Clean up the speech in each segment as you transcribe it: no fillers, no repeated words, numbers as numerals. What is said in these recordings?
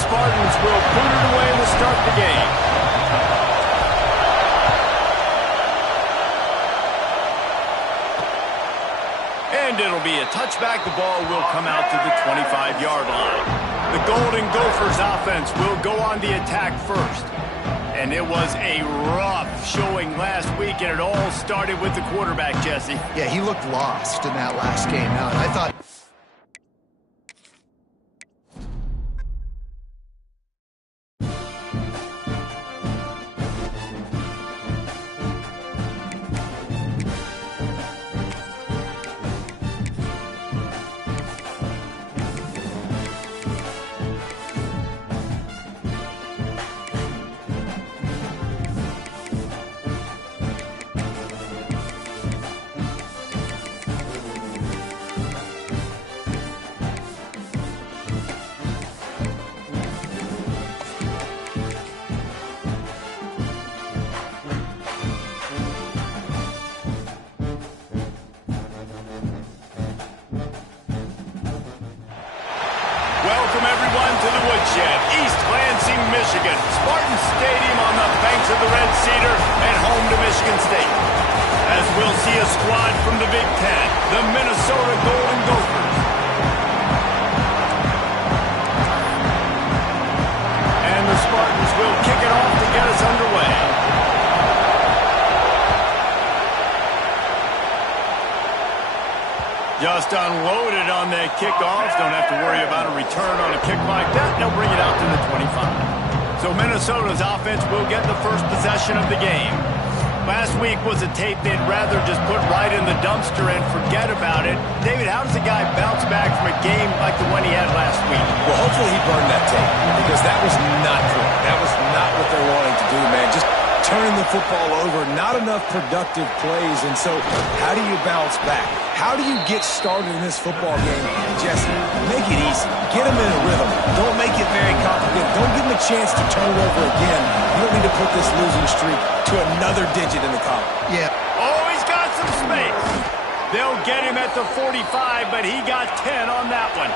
Spartans will boot it away to start the game. And it'll be a touchback. The ball will come out to the 25-yard line. The Golden Gophers offense will go on the attack first. And it was a rough showing last week, and it all started with the quarterback, Jesse. Yeah, he looked lost in that last game. Now, and I thought... Welcome, everyone, to the Woodshed, East Lansing, Michigan. Spartan Stadium on the banks of the Red Cedar and home to Michigan State. As we'll see a squad from the Big Ten, the Minnesota Golden Gophers. And the Spartans will kick it off to get us underway. Just unloaded on that kickoff. Don't have to worry about a return on a kick like that. They'll bring it out to the 25. So Minnesota's offense will get the first possession of the game. Last week was a tape they'd rather just put right in the dumpster and forget about it. David, how does a guy bounce back from a game like the one he had last week? Well, hopefully he burned that tape, because that was not good. That was not what they're wanting to do, man. Just turning the football over, not enough productive plays. And so how do you bounce back? How do you get started in this football game? Jesse, make it easy. Get them in a rhythm. Don't make it very complicated. Don't give them a chance to turn it over again. You don't need to put this losing streak to another digit in the column. Yeah. Oh, he's got some space. They'll get him at the 45, but he got 10 on that one.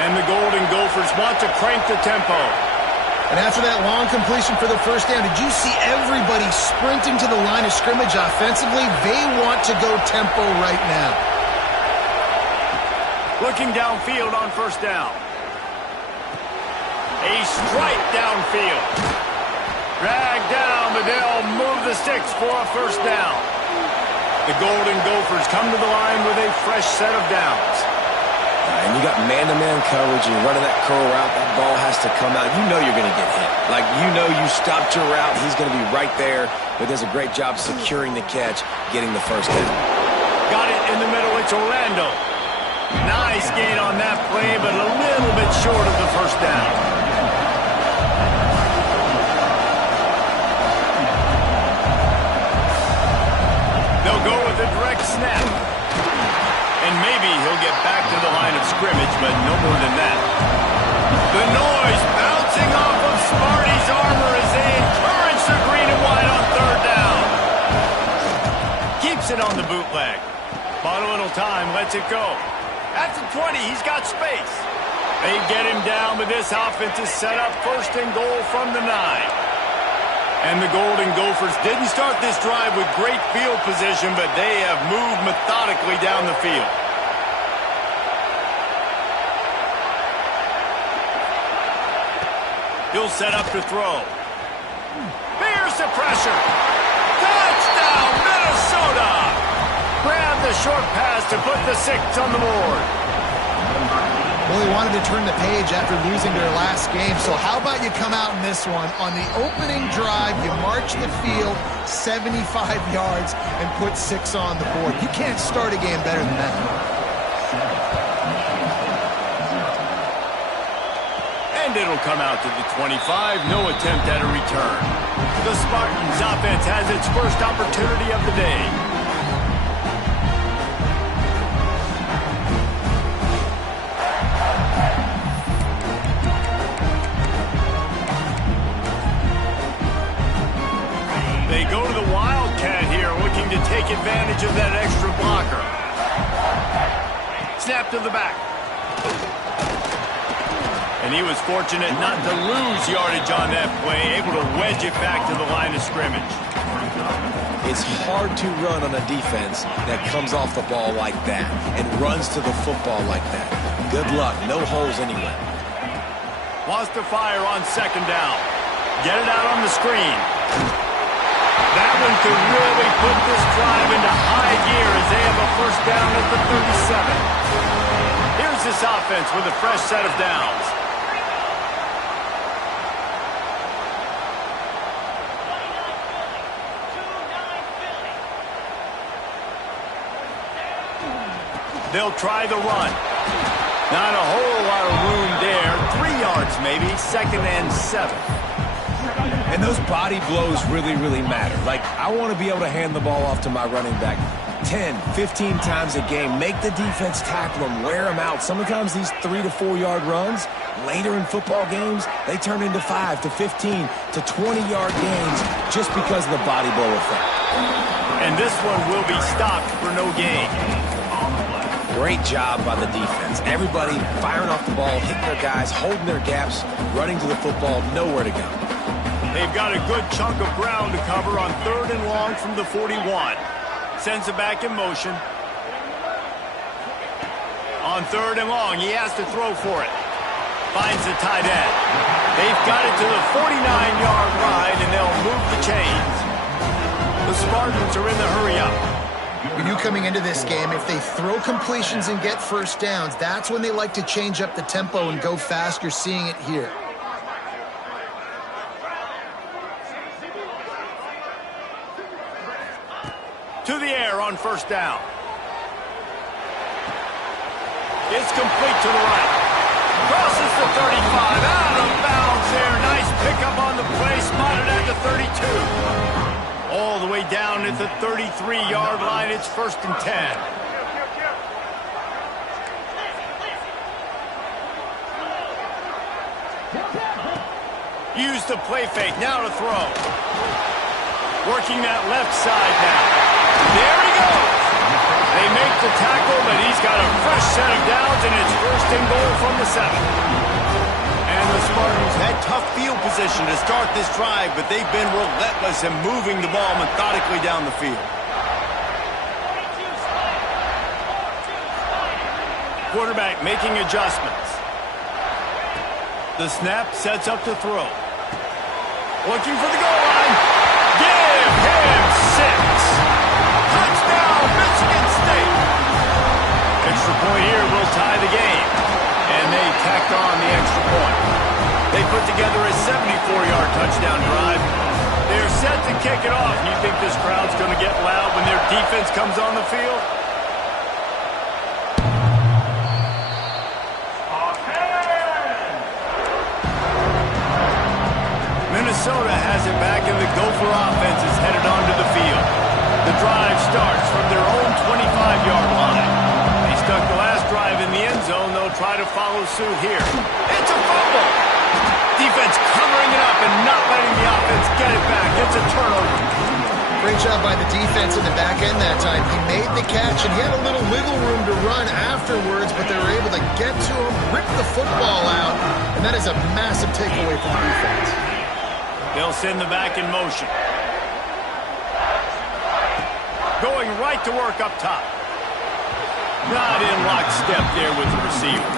And the Golden Gophers want to crank the tempo. And after that long completion for the first down, did you see everybody sprinting to the line of scrimmage offensively? They want to go tempo right now. Looking downfield on first down. A strike downfield. Drag down, but they'll move the sticks for a first down. The Golden Gophers come to the line with a fresh set of downs. And you got man-to-man coverage, and you're running that curl route, that ball has to come out. You know you're going to get hit. Like, you know you stopped your route, he's going to be right there, but does a great job securing the catch, getting the first down. Got it in the middle, it's Orlando. Nice gain on that play, but a little bit short of the first down. They'll go with a direct snap. And maybe he'll get back to the line of scrimmage, but no more than that. The noise bouncing off of Sparty's armor as they encourage the green and white on third down. Keeps it on the bootleg. Bought a little time, lets it go. At the 20, he's got space. They get him down, but this offense is set up first and goal from the 9. And the Golden Gophers didn't start this drive with great field position, but they have moved methodically down the field. He'll set up to throw. Here's the pressure. Touchdown, Minnesota! Grab the short pass to put the 6 on the board. Well, they wanted to turn the page after losing their last game, so how about you come out in this one? On the opening drive, you march the field 75 yards and put 6 on the board. You can't start a game better than that. And it'll come out to the 25. No attempt at a return. The Spartans' offense has its first opportunity of the day. They go to the Wildcat here, looking to take advantage of that extra blocker. Snap to the back. And he was fortunate not to lose yardage on that play, able to wedge it back to the line of scrimmage. It's hard to run on a defense that comes off the ball like that and runs to the football like that. Good luck. No holes anywhere. Wants to fire on second down. Get it out on the screen. That one could really put this drive into high gear as they have a first down at the 37. Here's this offense with a fresh set of downs. They'll try the run. Not a whole lot of room there. 3 yards maybe, 2nd and 7. And those body blows really, really matter. Like, I want to be able to hand the ball off to my running back 10, 15 times a game. Make the defense tackle them, wear them out. Sometimes these 3 to 4 yard runs, later in football games, they turn into 5 to 15 to 20-yard gains just because of the body blow effect. And this one will be stopped for no gain. Great job by the defense. Everybody firing off the ball, hitting their guys, holding their gaps, running to the football, nowhere to go. They've got a good chunk of ground to cover on 3rd and long from the 41. Sends it back in motion. On 3rd and long, he has to throw for it. Finds the tight end. They've got it to the 49-yard line, and they'll move the chains. The Spartans are in the hurry-up. We knew coming into this game, if they throw completions and get first downs, that's when they like to change up the tempo and go fast. You're seeing it here. To the air on first down. It's complete to the right. Crosses the 35. Out of bounds there. Nice pickup on the play. Spotted at the 32. All the way down at the 33-yard line. It's 1st and 10. Use the play fake. Now to throw. Working that left side now. There he goes. They make the tackle, but he's got a fresh set of downs, and it's 1st and goal from the 7. And the Spartans had tough field position to start this drive, but they've been relentless in moving the ball methodically down the field. Quarterback making adjustments. The snap sets up to throw. Looking for the goal line. Give him 6. Touchdown, Michigan State. Extra point here will tie the game. And they tacked on the extra point. They put together a 74-yard touchdown drive. They're set to kick it off. You think this crowd's going to get loud when their defense comes on the field? Minnesota has it back, and the Gopher offense is headed onto the field. The drive starts from their own 25-yard line. They stuck the last drive in the end zone. They'll try to follow suit here. It's a fumble. Defense covering it up and not letting the offense get it back. It's a turnover. Great job by the defense in the back end that time. He made the catch, and he had a little wiggle room to run afterwards, but they were able to get to him, rip the football out, and that is a massive takeaway from the defense. They'll send the back in motion. Going right to work up top. Not in lockstep there with the receiver.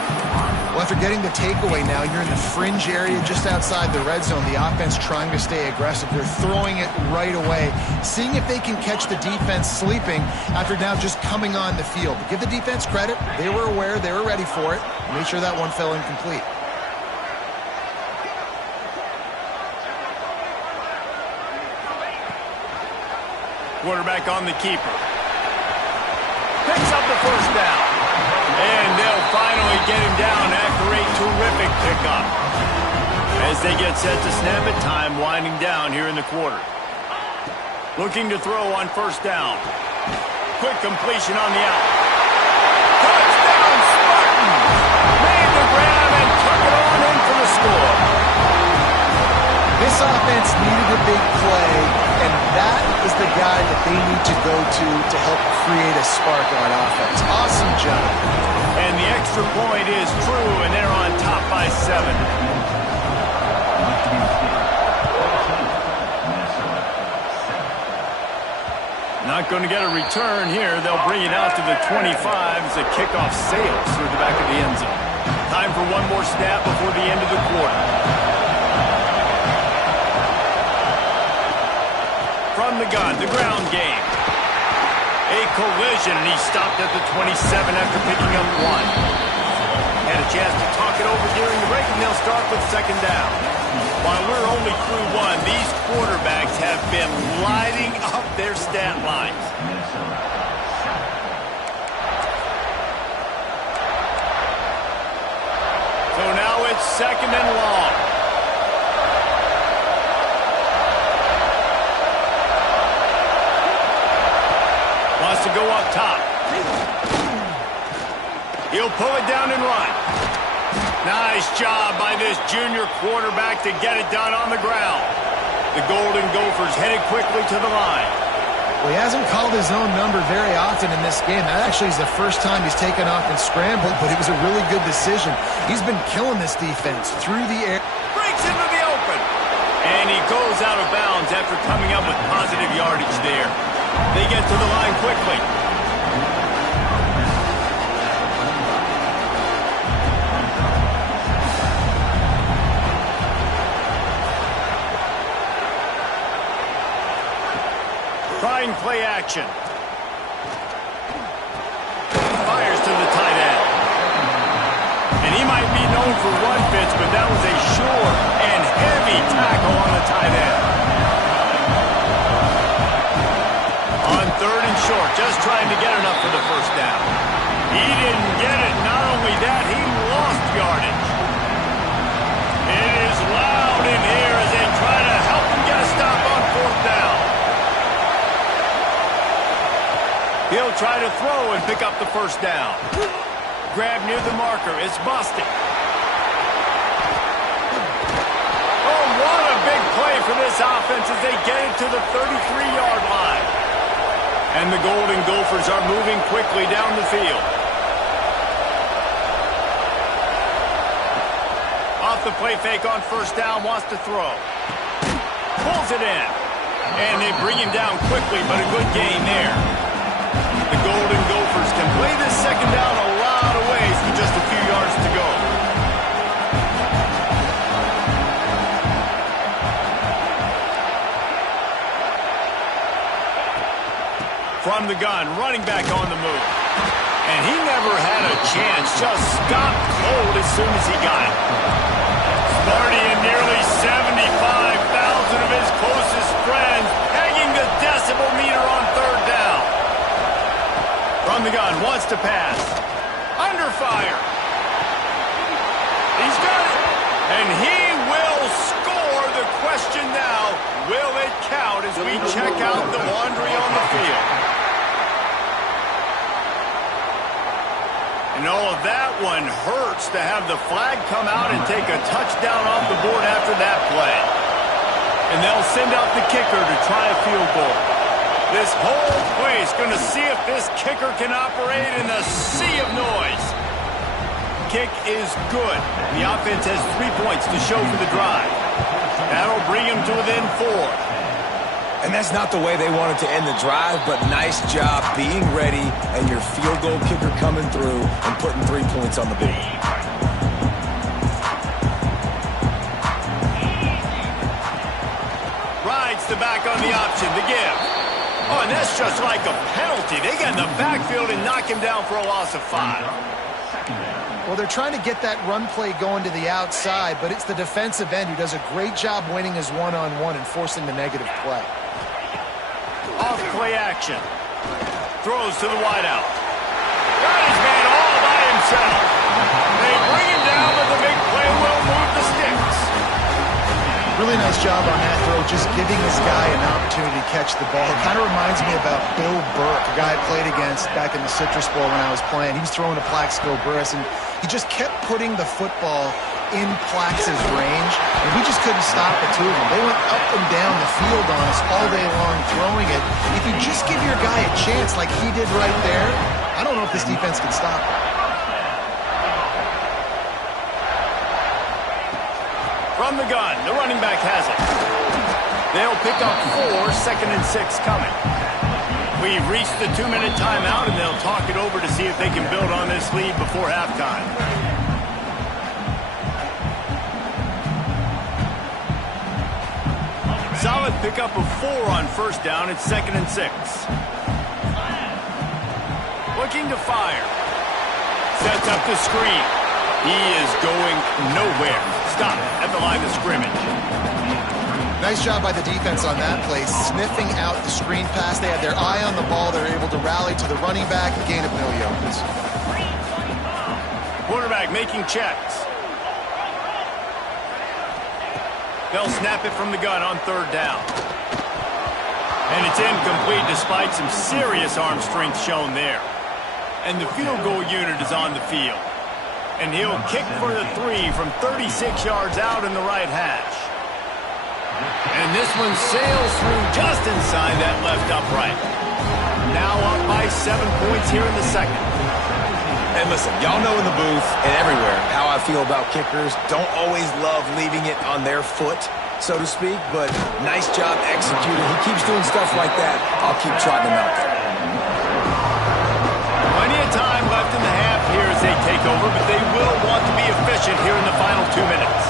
Well, after getting the takeaway now, you're in the fringe area just outside the red zone. The offense trying to stay aggressive. They're throwing it right away, seeing if they can catch the defense sleeping after now just coming on the field. But give the defense credit. They were aware. They were ready for it. Made sure that one fell incomplete. Quarterback on the keeper. Picks up the first down. And they'll finally get him down after a terrific pickup. As they get set to snap it, time winding down here in the quarter. Looking to throw on first down. Quick completion on the out. Touchdown Spartans! Made the grab and took it on in for the score. This offense needed a big play, and that is the guy that they need to go to help create a spark on offense. Awesome job. And the extra point is true, and they're on top by 7. Not going to get a return here. They'll bring it out to the 25 as the kickoff sails through the back of the end zone. Time for one more snap before the end of the quarter. From the gun, the ground game. A collision, and he stopped at the 27 after picking up 1. Had a chance to talk it over during the break, and they'll start with 2nd down. While we're only through 1, these quarterbacks have been lighting up their stat lines. So now it's 2nd and long. Wants to go up top. He'll pull it down and run. Nice job by this junior quarterback to get it done on the ground. The Golden Gophers headed quickly to the line. Well, he hasn't called his own number very often in this game. That actually is the first time he's taken off and scrambled, but it was a really good decision. He's been killing this defense through the air. Breaks into the open. And he goes out of bounds after coming up with positive yardage there. They get to the line quickly. Trying play action. Fires to the tight end. And he might be known for run fits, but that was a sure and heavy tackle on the tight end. On 3rd and short, just trying to get enough for the 1st down. He didn't get it. Not only that, he lost yardage. It is loud in here as they try to help him get a stop on 4th down. He'll try to throw and pick up the 1st down. Grab near the marker. It's busted. Oh, what a big play for this offense as they get it to the 33-yard line. And the Golden Gophers are moving quickly down the field. Off the play fake on 1st down, wants to throw. Pulls it in. And they bring him down quickly, but a good gain there. The Golden Gophers can play this 2nd down a lot of ways with just a few yards to go. From the gun, running back on the move. And he never had a chance, just stopped cold as soon as he got it. Smarty and nearly 75,000 of his closest friends pegging the decibel meter on 3rd down. From the gun, wants to pass. Under fire. He's got it. And he will score. The question now, will it count as we check out the laundry on the field? And oh, that one hurts to have the flag come out and take a touchdown off the board after that play. And they'll send out the kicker to try a field goal. This whole place going to see if this kicker can operate in a sea of noise. Kick is good. The offense has 3 points to show for the drive. That'll bring them to within 4. And that's not the way they wanted to end the drive, but nice job being ready and your field goal kicker coming through and putting 3 points on the board. Rides the back on the option to give. Oh, and that's just like a penalty. They get in the backfield and knock him down for a loss of 5. Well, they're trying to get that run play going to the outside, but it's the defensive end who does a great job winning his one-on-one and forcing the negative play. Off play action. Throws to the wideout. Got his man all by himself. They bring him down, but the big play will move the sticks. Really nice job on that throw, just giving this guy an opportunity to catch the ball. It kind of reminds me about Bill Burke, a guy I played against back in the Citrus Bowl when I was playing. He was throwing to Plaxico Burress, and he just kept putting the football in Plax's range, and we just couldn't stop the two of them. They went up and down the field on us all day long throwing it. If you just give your guy a chance like he did right there, I don't know if this defense can stop him. From the gun, the running back has it. They'll pick up 4, 2nd and 6 coming. We've reached the 2-minute timeout, and they'll talk it over to see if they can build on this lead before halftime. Solid pickup of 4 on 1st down. It's 2nd and 6. Looking to fire. Sets up the screen. He is going nowhere. Stop at the line of scrimmage. Nice job by the defense on that play, sniffing out the screen pass. They had their eye on the ball. They're able to rally to the running back, gain of no yards. Quarterback making checks. They'll snap it from the gun on 3rd down. And it's incomplete despite some serious arm strength shown there. And the field goal unit is on the field. And he'll kick for the 3 from 36 yards out in the right hash. And this one sails through just inside that left upright. Now up by 7 points here in the 2nd. And listen, y'all know in the booth and everywhere how I feel about kickers. Don't always love leaving it on their foot, so to speak, but nice job executing. He keeps doing stuff like that. I'll keep trotting him out there. Plenty of time left in the half here as they take over, but they will want to be efficient here in the final 2 minutes.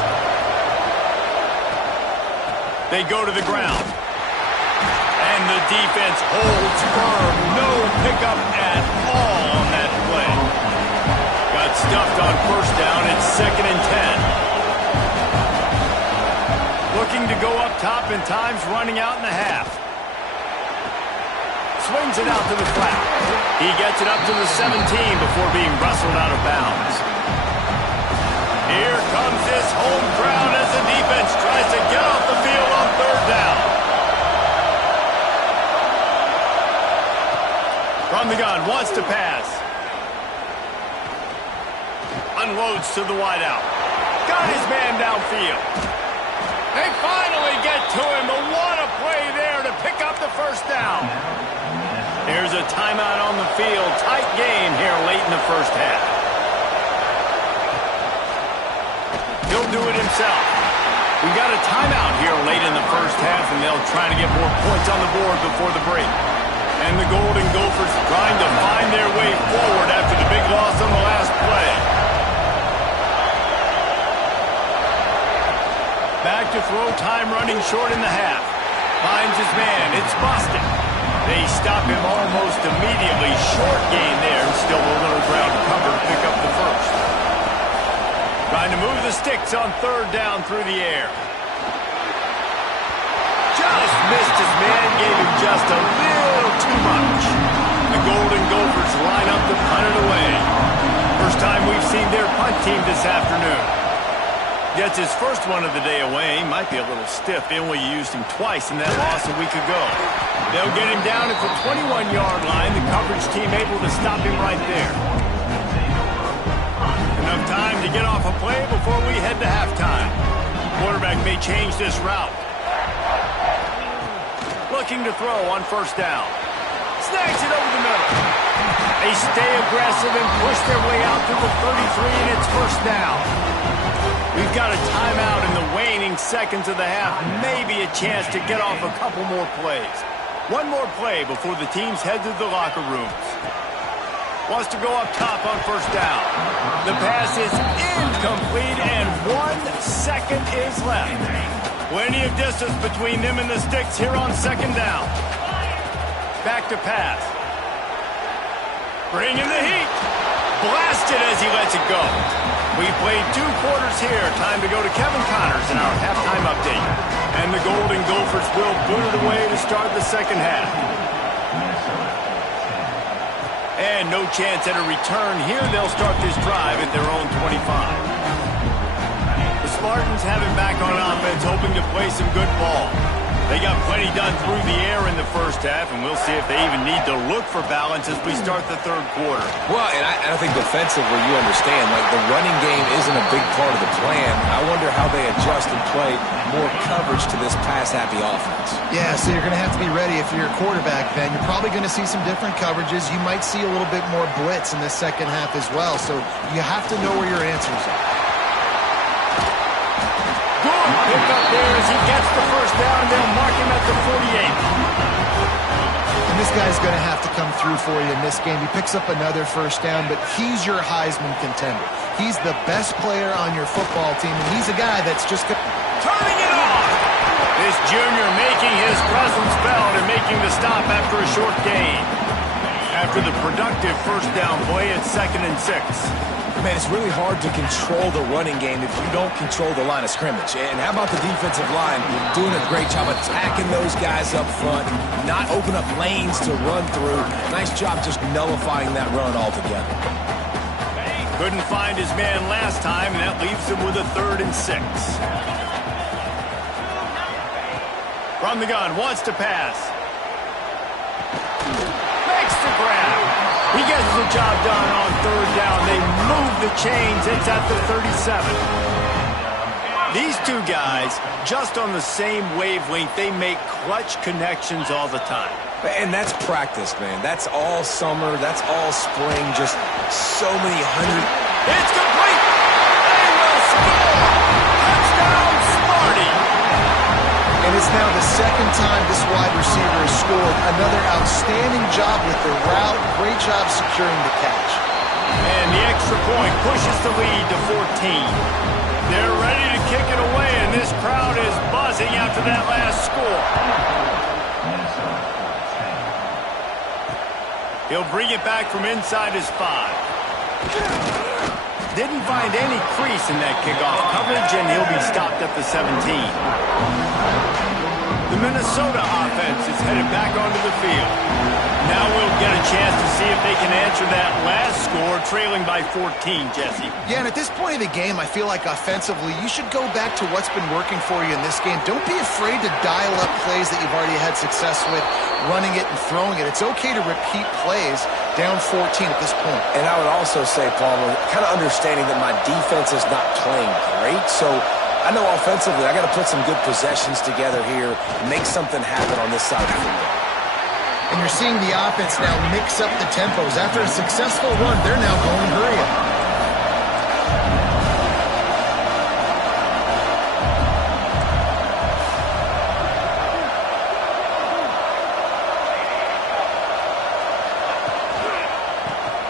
They go to the ground. And the defense holds firm. No pickup at all on that play. Got stuffed on 1st down. It's 2nd and 10. Looking to go up top, and time's running out in the half. Swings it out to the flat. He gets it up to the 17 before being wrestled out of bounds. Here comes this home crowd as the defense tries to get off the field on 3rd down. From the gun, wants to pass. Unloads to the wideout. Got his man downfield. They finally get to him, but what a play there to pick up the 1st down. There's a timeout on the field. Tight game here late in the 1st half. He'll do it himself. We got a timeout here late in the 1st half, and they'll try to get more points on the board before the break. And the Golden Gophers trying to find their way forward after the big loss on the last play. Back to throw, time running short in the half. Finds his man. It's Boston. They stop him almost immediately. Short gain there, and still a little ground to cover to pick up the 1st. Trying to move the sticks on 3rd down through the air. Just missed his man, gave him just a little too much. The Golden Gophers line up to punt it away. First time we've seen their punt team this afternoon. Gets his first one of the day away. Might be a little stiff. They only used him twice in that loss a week ago. They'll get him down at the 21-yard line. The coverage team able to stop him right there. Enough time to get off a play before we head to halftime. Quarterback may change this route. Looking to throw on 1st down. Snags it over the middle. They stay aggressive and push their way out to the 33, and it's 1st down. We've got a timeout in the waning seconds of the half. Maybe a chance to get off a couple more plays. One more play before the teams head to the locker rooms. Wants to go up top on 1st down. The pass is incomplete, and 1 second is left. Plenty of distance between them and the sticks here on 2nd down. Back to pass. Bringing the heat. Blasted as he lets it go. We played 2 quarters here. Time to go to Kevin Connors in our halftime update. And the Golden Gophers will boot it away to start the 2nd half. And no chance at a return here. They'll start this drive at their own 25. The Spartans have it back on offense, hoping to play some good ball. They got plenty done through the air in the 1st half, and we'll see if they even need to look for balance as we start the 3rd quarter. Well, and I think defensively, you understand, like the running game isn't a big part of the plan. I wonder how they adjust and play more coverage to this pass-happy offense. Yeah, so you're going to have to be ready if you're a quarterback, Ben. You're probably going to see some different coverages. You might see a little bit more blitz in the 2nd half as well, so you have to know where your answers are. Good there as he gets the first down. They'll mark him at the 48. And this guy's going to have to come through for you in this game. He picks up another first down, but he's your Heisman contender. He's the best player on your football team, and he's a guy that's just turning it on. This junior making his presence felt and making the stop after a short gain. After the productive first down play, it's 2nd and 6. Man, it's really hard to control the running game if you don't control the line of scrimmage. And how about the defensive line doing a great job attacking those guys up front, not open up lanes to run through. Nice job just nullifying that run altogether. Couldn't find his man last time, and that leaves him with a 3rd and 6. From the gun, wants to pass. Makes the grab. He gets the job done on 3rd down. They move the chains. It's at the 37. These two guys, just on the same wavelength, they make clutch connections all the time. And that's practice, man. That's all summer. That's all spring. Just so many hundred. It's complete. They will score. Touchdown, Sparty. And it's now the 2nd time this wide receiver has scored. Another outstanding job with the route. Great job securing the catch. And the extra point pushes the lead to 14. They're ready to kick it away, and this crowd is buzzing after that last score. He'll bring it back from inside his 5. Didn't find any crease in that kickoff coverage, and he'll be stopped at the 17. The Minnesota offense is headed back onto the field. Now we'll get a chance to see if they can answer that last score, trailing by 14, Jesse. Yeah, and at this point of the game, I feel like offensively, you should go back to what's been working for you in this game. Don't be afraid to dial up plays that you've already had success with, running it and throwing it. It's okay to repeat plays down 14 at this point. And I would also say, Palmer, kind of understanding that my defense is not playing great, so I know offensively I got to put some good possessions together here, make something happen on this side of the field. And you're seeing the offense now mix up the tempos. After a successful run, they're now going hurry up.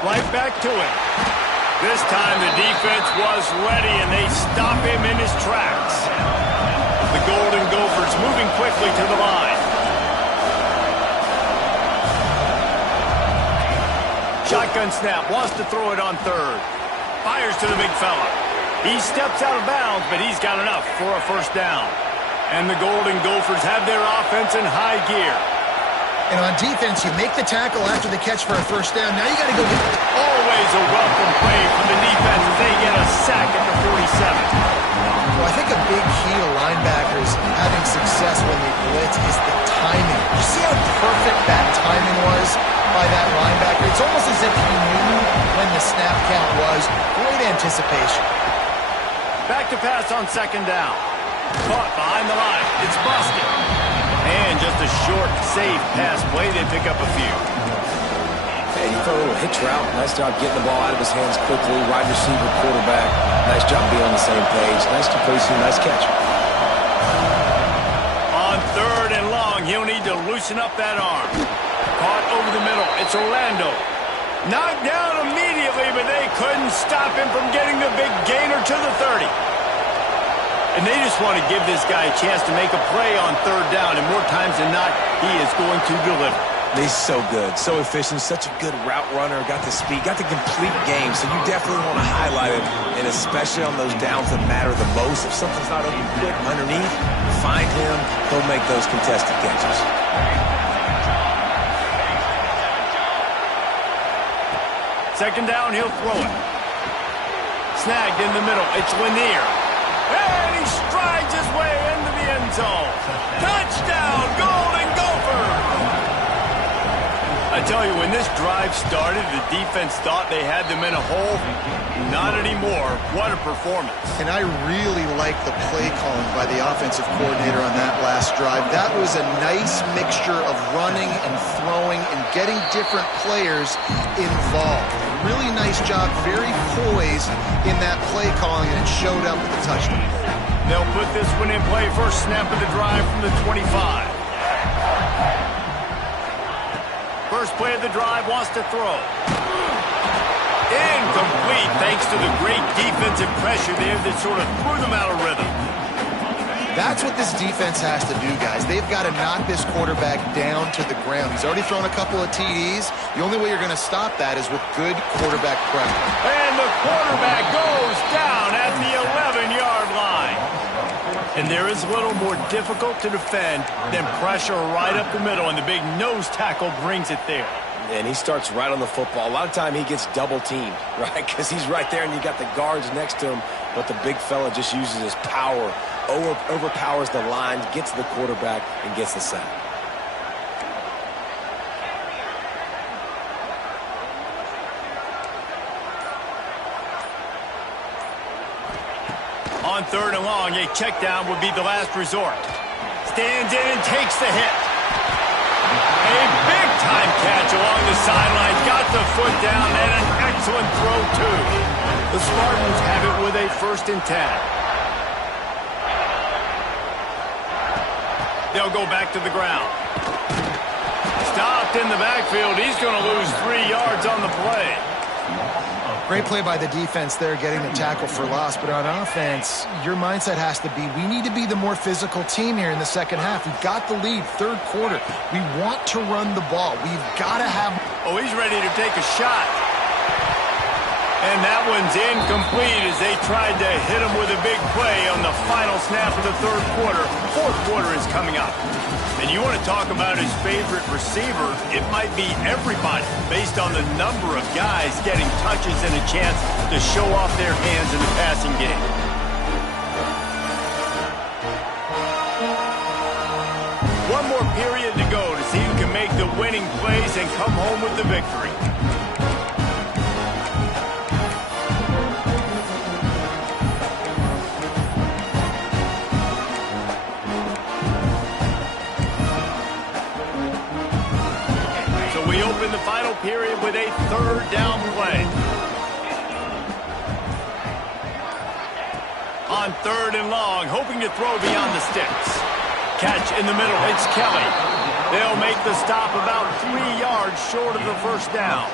Right back to it. This time the defense was ready, and they stop him in his tracks. The Golden Gophers moving quickly to the line. Shotgun snap, wants to throw it on 3rd. Fires to the big fella. He steps out of bounds, but he's got enough for a first down. And the Golden Gophers have their offense in high gear. And on defense, you make the tackle after the catch for a first down. Now you got to go get it. Always a welcome play for the defense as they get a sack at the 47. Well, I think a big key to linebackers having success when they blitz is the timing. You see how perfect that timing was by that linebacker? It's almost as if he knew when the snap count was. Great anticipation. Back to pass on 2nd down. Caught behind the line. It's busted. And just a short, safe pass play. They pick up a few. And you throw a little hitch route. Nice job getting the ball out of his hands quickly. Wide receiver, quarterback. Nice job being on the same page. Nice completion, nice catch. On 3rd and long, he'll need to loosen up that arm. Caught over the middle. It's Orlando. Knocked down immediately, but they couldn't stop him from getting the big gainer to the 30. And they just want to give this guy a chance to make a play on 3rd down, and more times than not, he is going to deliver. He's so good, so efficient, such a good route runner, got the speed, got the complete game, so you definitely want to highlight him, and especially on those downs that matter the most. If something's not open quick underneath, find him, he'll make those contested catches. Second down, he'll throw it. Snagged in the middle, it's Lanier. And he strides his way into the end zone. Touchdown, Golden Gophers! A I tell you, when this drive started, the defense thought they had them in a hole. Not anymore. What a performance. And I really like the play calling by the offensive coordinator on that last drive. That was a nice mixture of running and throwing and getting different players involved. Really nice job, very poised in that play calling, and it showed up with the touchdown. They'll put this one in play. First snap of the drive from the 25. First play of the drive, wants to throw. Incomplete, thanks to the great defensive pressure there that sort of threw them out of rhythm. That's what this defense has to do, guys. They've got to knock this quarterback down to the ground. He's already thrown a couple of TDs. The only way you're going to stop that is with good quarterback pressure. And the quarterback goes down at the 11-yard line. And there is a little more difficult to defend than pressure right up the middle, and the big nose tackle brings it there. And he starts right on the football. A lot of time he gets double-teamed, right? Because he's right there, and you got the guards next to him, but the big fella just uses his power, overpowers the line, gets the quarterback, and gets the sack. On third and long, a check down would be the last resort. Stands in and takes the hit. A big-time catch along the sidelines. Got the foot down and an excellent throw, too. The Spartans have it with a 1st and 10. They'll go back to the ground. Stopped in the backfield. He's going to lose 3 yards on the play. Great play by the defense there, getting the tackle for loss. But on offense, your mindset has to be, we need to be the more physical team here in the second half. We've got the lead, third quarter. We want to run the ball. We've got to have... Oh, he's ready to take a shot. And that one's incomplete as they tried to hit him with a big play on the final snap of the third quarter. Fourth quarter is coming up. And you want to talk about his favorite receiver, it might be everybody based on the number of guys getting touches and a chance to show off their hands in the passing game. One more period to go to see who can make the winning plays and come home with the victory. We open the final period with a third down play. On third and long, hoping to throw beyond the sticks. Catch in the middle, it's Kelly. They'll make the stop about 3 yards short of the first down.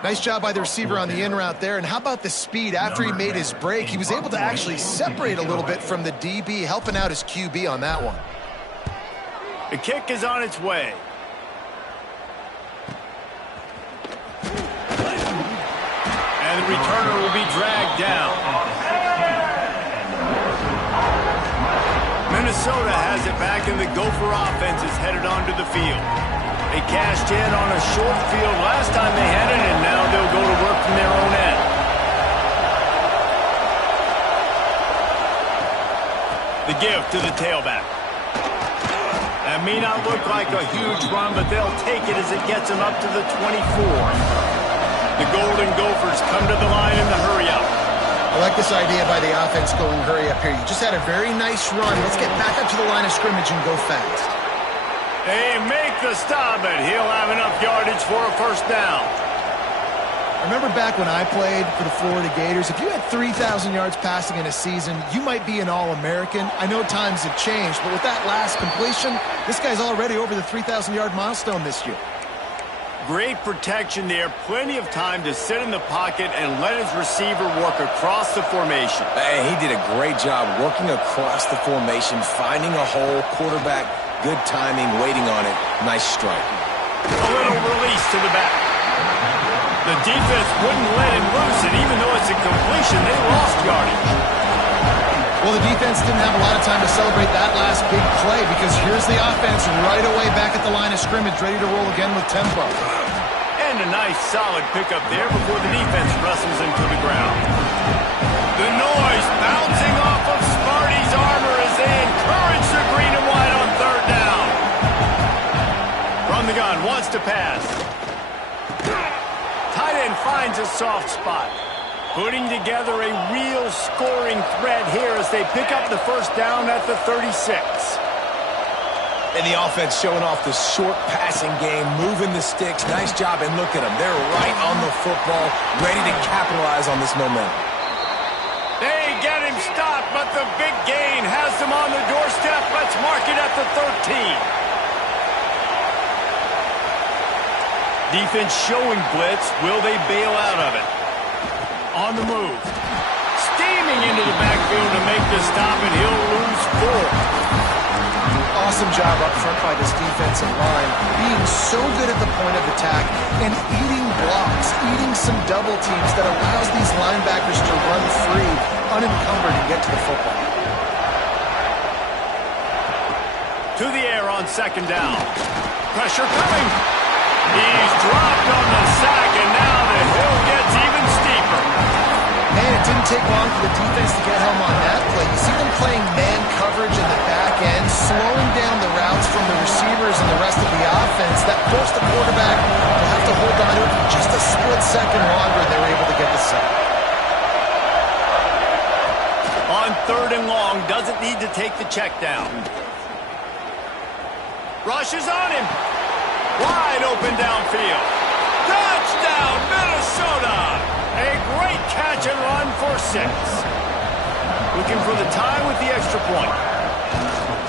Nice job by the receiver on the in route there. And how about the speed after he made his break? He was able to actually separate a little bit from the DB, helping out his QB on that one. The kick is on its way. And the returner will be dragged down. Minnesota has it back, and the Gopher offense is headed onto the field. They cashed in on a short field last time they had it, and now they'll go to work from their own end. The give to the tailback. That may not look like a huge run, but they'll take it as it gets them up to the 24. The Golden Gophers come to the line in the hurry-up. I like this idea by the offense going hurry up here. You just had a very nice run. Let's get back up to the line of scrimmage and go fast. They make the stop, and he'll have enough yardage for a first down. I remember back when I played for the Florida Gators, if you had 3,000 yards passing in a season, you might be an All-American. I know times have changed, but with that last completion, this guy's already over the 3,000-yard milestone this year. Great protection there. Plenty of time to sit in the pocket and let his receiver work across the formation. Hey, he did a great job working across the formation, finding a hole, quarterback, good timing, waiting on it. Nice strike. A little release to the back. The defense wouldn't let him loose, and even though it's a completion, they lost yardage. Well, the defense didn't have a lot of time to celebrate that last big play because here's the offense right away back at the line of scrimmage, ready to roll again with tempo. And a nice solid pickup there before the defense wrestles him to the ground. The noise bouncing off of Smarty's armor as they encourage the green and white on third down. From the gun, wants to pass. Tight end finds a soft spot. Putting together a real scoring threat here as they pick up the first down at the 36. And the offense showing off the short passing game, moving the sticks. Nice job, and look at them. They're right on the football, ready to capitalize on this momentum. They get him stopped, but the big gain has them on the doorstep. Let's mark it at the 13. Defense showing blitz. Will they bail out of it? On the move. Steaming into the backfield to make the stop, and he'll lose 4. Awesome job up front by this defensive line, being so good at the point of attack and eating blocks, eating some double teams that allows these linebackers to run free, unencumbered, and get to the football. To the air on second down. Pressure coming. He's dropped on the sack, and now the hill gets even steeper. Man, it didn't take long for the defense to get home on that play. You see them playing man coverage in the back end, slowing down the routes from the receivers and the rest of the offense. That forced the quarterback to have to hold on to it for just a split second longer, and they were able to get the sack. On third and long, doesn't need to take the check down. Rushes on him. Wide open downfield. Touchdown, Minnesota! A great catch and run for 6. Looking for the tie with the extra point.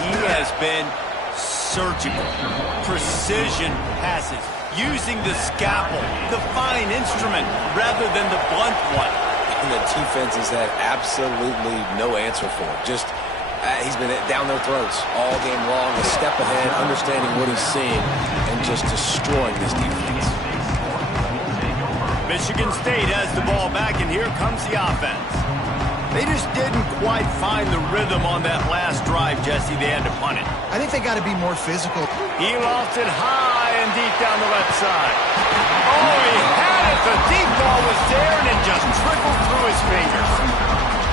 He has been surgical. Precision passes. Using the scalpel, the fine instrument, rather than the blunt one. And the defense has had absolutely no answer for it. Just he's been down their throats all game long, a step ahead, understanding what he's seeing, and just destroying this defense. Michigan State has the ball back, and here comes the offense. They just didn't quite find the rhythm on that last drive, Jesse. They had to punt it. I think they got to be more physical. He lost it high and deep down the left side. Oh, he had it. The deep ball was there, and it just trickled through his fingers.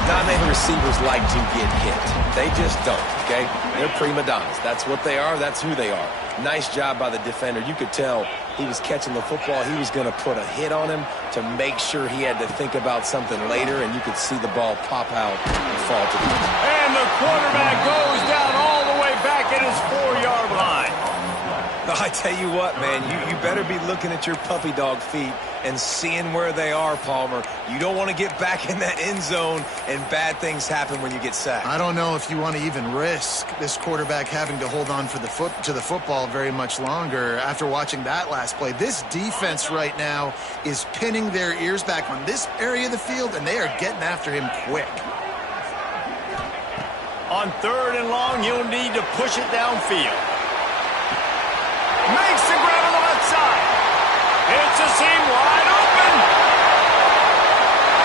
Not many receivers like to get hit. They just don't, okay? They're prima donnas. That's what they are. That's who they are. Nice job by the defender. You could tell he was catching the football. He was going to put a hit on him to make sure he had to think about something later, and you could see the ball pop out and fall to the ground. And the quarterback goes down all the way back at his 4-yard line. I tell you what, man, you better be looking at your puppy dog feet and seeing where they are, Palmer. You don't want to get back in that end zone and bad things happen when you get sacked. I don't know if you want to even risk this quarterback having to hold on for the football very much longer after watching that last play. This defense right now is pinning their ears back on this area of the field, and they are getting after him quick. On third and long, he'll need to push it downfield. Makes the grab on the left side. It's a seam wide open.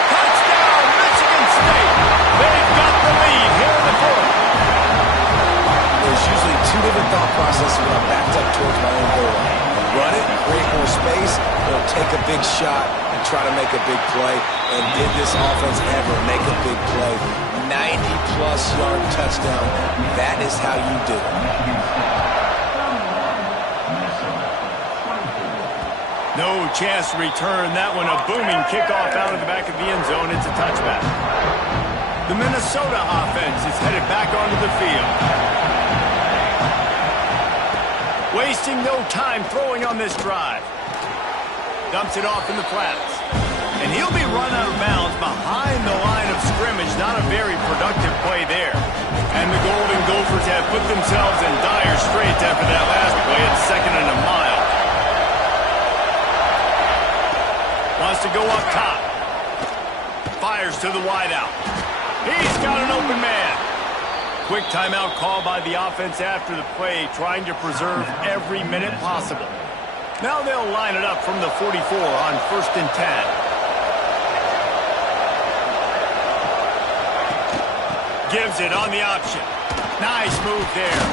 Touchdown, Michigan State. They've got the lead here in the fourth. There's usually two different thought processes when I'm backed up towards my own goal line. Run it, create more space, or take a big shot and try to make a big play. And did this offense ever make a big play? 90-plus yard touchdown. That is how you do it. No chance to return that one. A booming kickoff out of the back of the end zone. It's a touchback. The Minnesota offense is headed back onto the field. Wasting no time throwing on this drive. Dumps it off in the flats. And he'll be run out of bounds behind the line of scrimmage. Not a very productive play there. And the Golden Gophers have put themselves in dire straits after that last play at 2nd and a mile. Wants to go up top. Fires to the wideout. He's got an open man. Quick timeout call by the offense after the play, trying to preserve every minute possible. Now they'll line it up from the 44 on 1st and 10. Gives it on the option. Nice move there.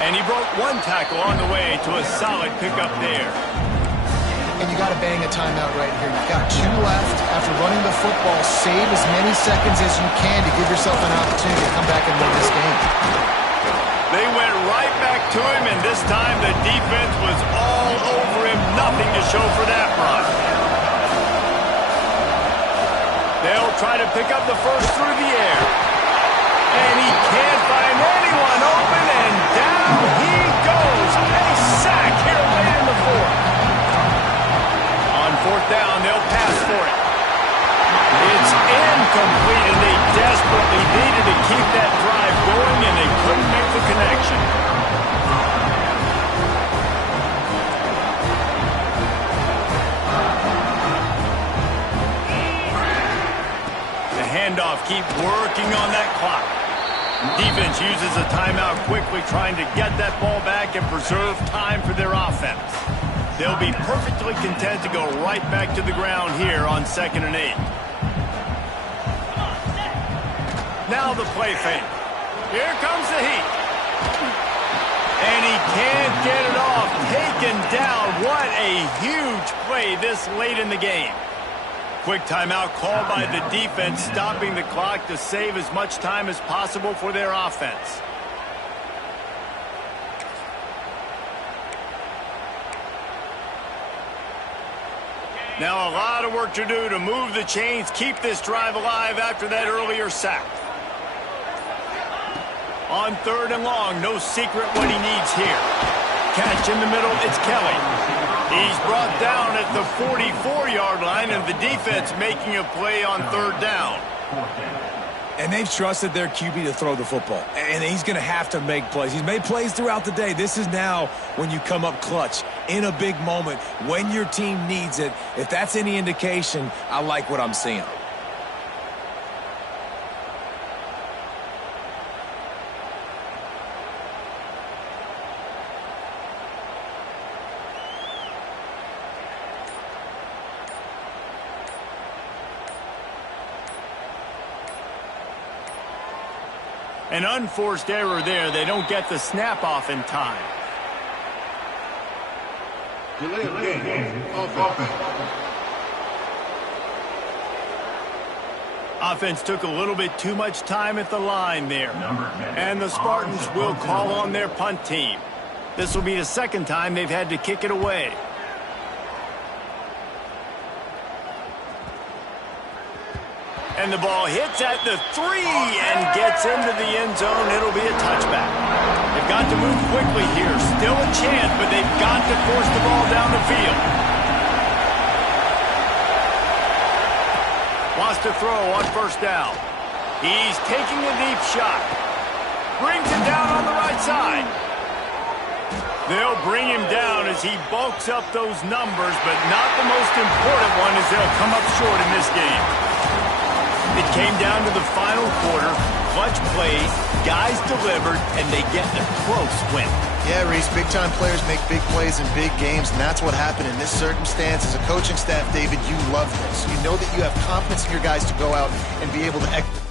And he broke one tackle on the way to a solid pickup there. And you got to bang a timeout right here. You've got 2 left. After running the football, save as many seconds as you can to give yourself an opportunity to come back and win this game. They went right back to him, and this time the defense was all over him. Nothing to show for that run. They'll try to pick up the first through the air. And he can't find anyone open, and down he goes. A sack here late in the fourth. On 4th down, they'll pass for it. It's incomplete, and they desperately needed to keep that drive going, and they couldn't make the connection. The handoff, keep working on that clock. Defense uses a timeout quickly, trying to get that ball back and preserve time for their offense. They'll be perfectly content to go right back to the ground here on 2nd and 8. Now the play fake. Here comes the heat. And he can't get it off. Taken down. What a huge play this late in the game. Quick timeout called by the defense, stopping the clock to save as much time as possible for their offense. Now a lot of work to do to move the chains, keep this drive alive after that earlier sack. On 3rd and long, no secret what he needs here. Catch in the middle, it's Kelly. He's brought down at the 44-yard line, and the defense making a play on 3rd down. And they've trusted their QB to throw the football. And he's going to have to make plays. He's made plays throughout the day. This is now when you come up clutch in a big moment when your team needs it. If that's any indication, I like what I'm seeing. An unforced error there. They don't get the snap off in time. Delay of game. Offense. Offense took a little bit too much time at the line there. And the Spartans will call on their punt team. This will be the 2nd time they've had to kick it away. And the ball hits at the 3 and gets into the end zone. It'll be a touchback. They've got to move quickly here. Still a chance, but they've got to force the ball down the field. Wants to throw on 1st down. He's taking a deep shot. Brings it down on the right side. They'll bring him down as he bulks up those numbers, but not the most important one as they'll come up short in this game. It came down to the final quarter. Clutch plays, guys delivered, and they get a close win. Yeah, Reese, big-time players make big plays in big games, and that's what happened in this circumstance. As a coaching staff, David, you love this. You know that you have confidence in your guys to go out and be able to execute.